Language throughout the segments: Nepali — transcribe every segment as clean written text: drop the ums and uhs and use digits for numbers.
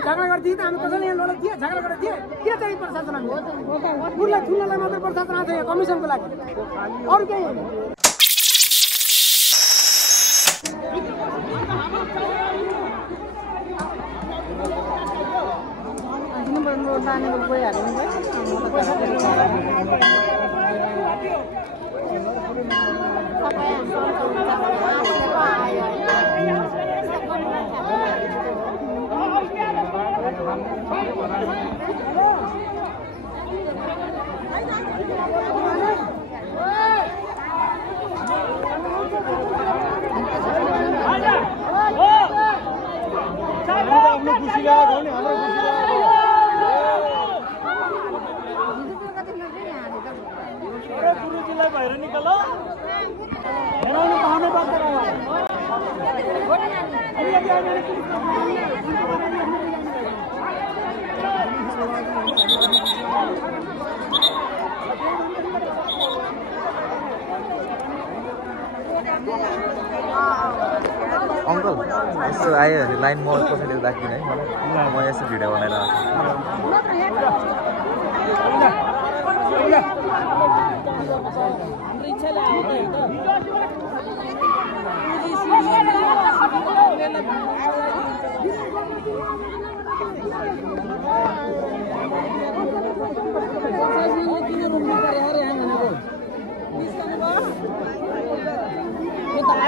झगडा गर्दै हामी कसैले यहाँ लडत थिए झगडा गर्दै थिए के चाहिँ प्रशासन हामी पुरलाई ठुलोलाई मात्र प्रशासन आउँछ यहाँ कमिसनको लागि अरु केही होइन अंकल यसो आयो भने लाइन म कसैले राख्दिनँ है मलाई म यसो भिडियो बनाएर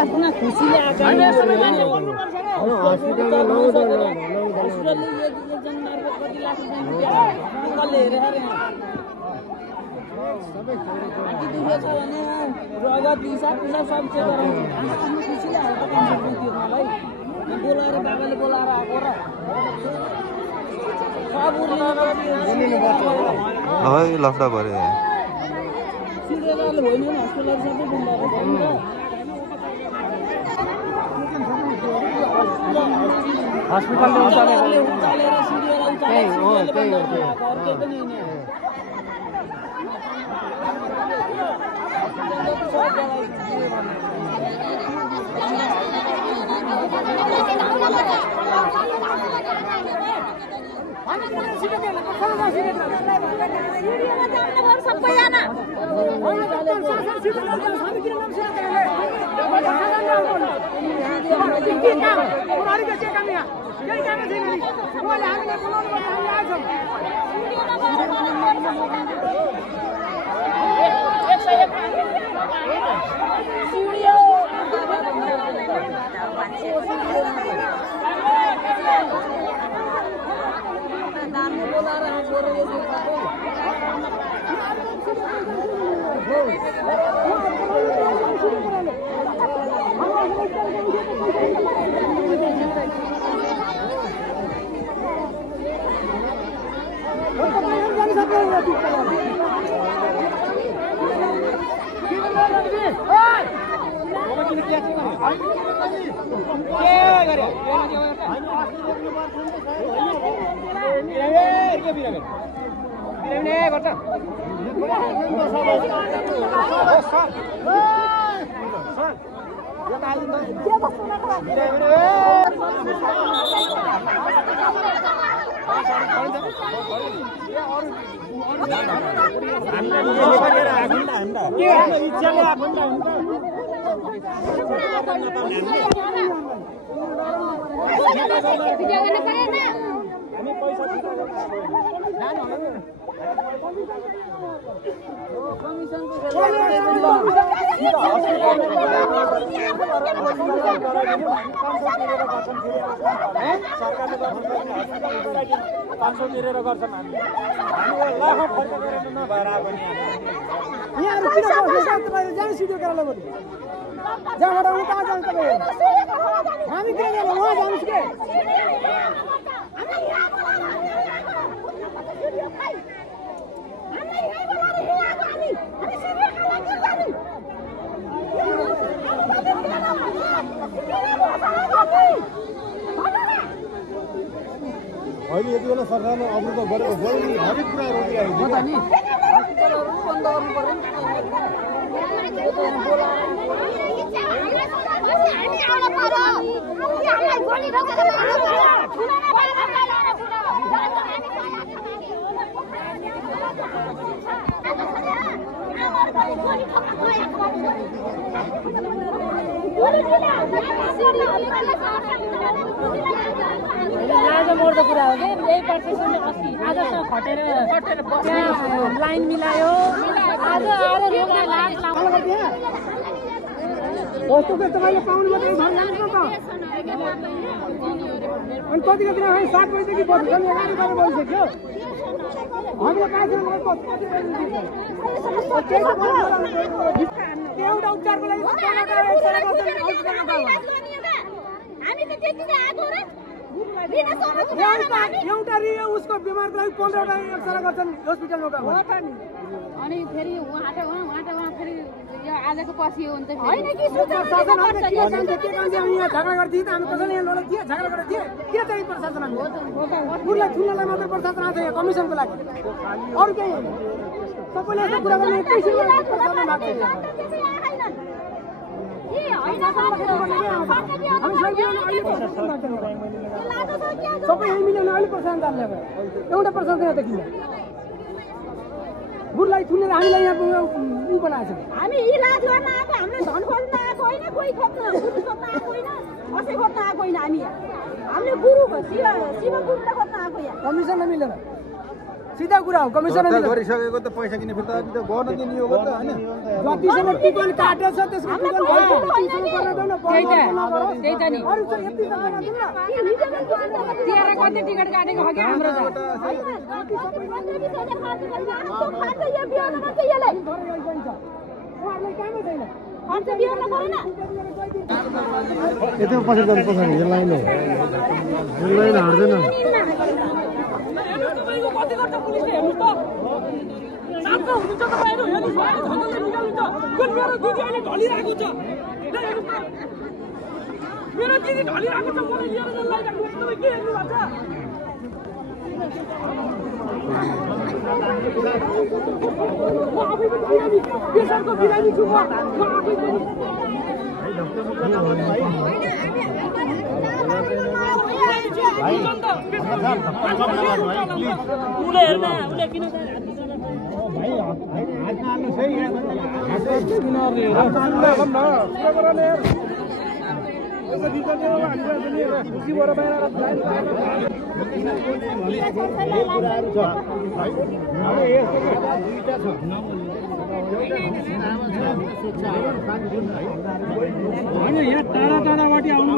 आफ्ना खुसीले आएको रगत हिसाब सब चेक गराउँछ खुसीले आएको बोलाएर बाबाले बोलाएर आएको र है लफडा भरे सिधै होइन हस्पिटल सबै बन्द हस्पिटलले उचालेर त्यही हो हामी अहिले यति बेला सरकारले अवरोध गरेको बढी हरेक कुरा रोकिरहेको हो त नि हस्पिटलहरू बन्द गर्नु पर्यो नि आज मर्दो कुरा हो कि यही प्रशासनले अस्ति आजसम्म खटेर त्यहाँ लाइन मिलायो आज आएर रोक्दा लाज लाग्यो वस्तुको तपाईँले पाउनु मात्रै घर जानु त अनि कति कति 7 बजेदेखि बस्छन् 11 बजे बसिसक्यो हामीले एउटा उपचारको लागि एउटा उसको बिमारको लागि 15वटा एक्सरे गर्छन् हस्पिटलमा गएको अनि फेरि उहाँ फेरि यो आजको पछि हो नि त होइन कि शासनहरूले के काम यहाँ झगडा गर्थे त हामी कसैले यहाँ लडेको थिए झगडा गरेको थिए किन चाहिँ प्रशासन हामी बुढलाई थुन्नलाई मात्रै प्रशासन आएको यहाँ कमिसनको लागि अरू केही सबैले यस्तो कुरा गर्ने एकैछिनमा प्रशासन भएको सबै यहीँ मिलेन अहिले प्रशासन जान्ने एउटा प्रशासन यहाँ देखिन्छ बुढलाई थुनेर हामीलाई यहाँ ऊ बनाएको छ हामी इलाज गर्न आएको हामीले धन खोज्न आएको होइन कोही खोज्न खोज्न आएको होइन कसै खोज्न आएको होइन हामीले गुरु शिव गुरुलाई खोज्न आएको यहाँ कमिसनले मिलेन सिधा कुरा हो कमिसनले मिलेन गरिसकेको त पैसा किने फिर्ता त गर्न दिने हो त हैन जतिसम्म टिकन काटेछ त्यसको टिकन भयो त्यही त नि अरू चाहिँ यति त गर्न दिन्न तेह्र कति टिकट काटेको हो कि हाम्रो त उहाँहरूलाई कामै छैन यति पैसा जानु पछाडि यो लाइन हो यो लाइन हार्दैन कति गर्छ पुलिसले हेर्नु त शान्त हुनुहुन्छ तपाईहरु हेर्नु धनले निकाल्नु त कुन मेरो दिदी अहिले ढलिरहेको छ मेरो दिदी ढलिरहेको छ मलाई लिएर जान लागिरहेको छ तपाई के हेर्नु भएको छ आफै पनि बिरामी पेशरको बिरामी छु म आफै पनि यहाँ टाढा टाढाबाट आउनु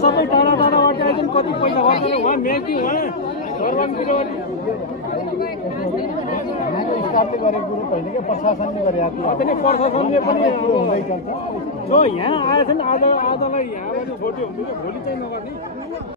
सबै टाढा टाढाबाट आइदिनु कति पैसा गर्छ उहाँ मेची उहाँ स्टाफले गरेको कुरो होइन कि प्रशासनले गरेको पनि प्रशासनले पनि जो यहाँ आएछन् आजलाई यहाँबाट छोड्यो भने भोलि चाहिँ नगर्ने